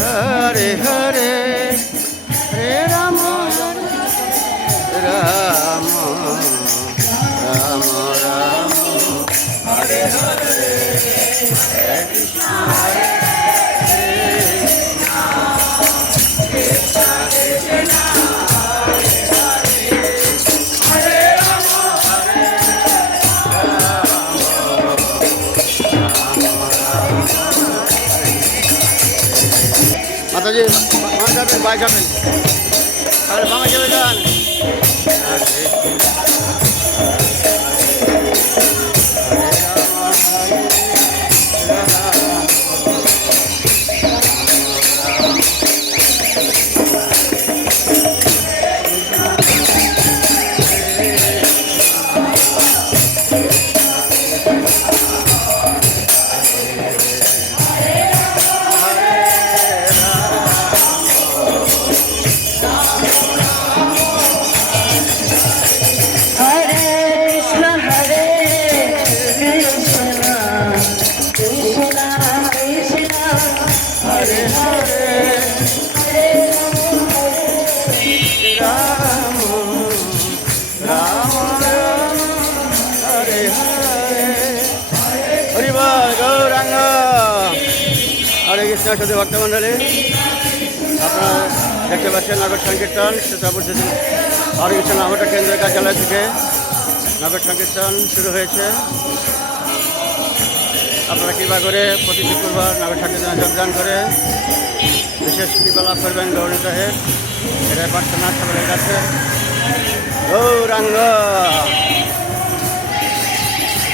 হরে হরে হরে রাম রাম রাম রাম হরে হরে হরে কৃষ্ণ হরে মাতাজি মা যাবেন ভাই যাবেন তাহলে মামা যাবে যান হরে হরে রাম রাম রাম হরে হরে হরিবল গৌরাঙ্গ হরে কৃষ্ণ সাধু ভক্তমণ্ডলী আপনারা দেখতে পাচ্ছেন নগর সংকীর্তন সীতাপুর হরে কৃষ্ণ নামটা কেন্দ্রীয় কার্যালয় থেকে নগর সংকীর্তন শুরু হয়েছে। আপনারা কৃপা করে প্রতি শুক্রবার নগর সংকীর্তনে যোগদান করে বিশেষ কৃপা লাভ করবেন গৌরীদের এটাই প্রার্থনা সকলের কাছে গৌরাঙ্গ।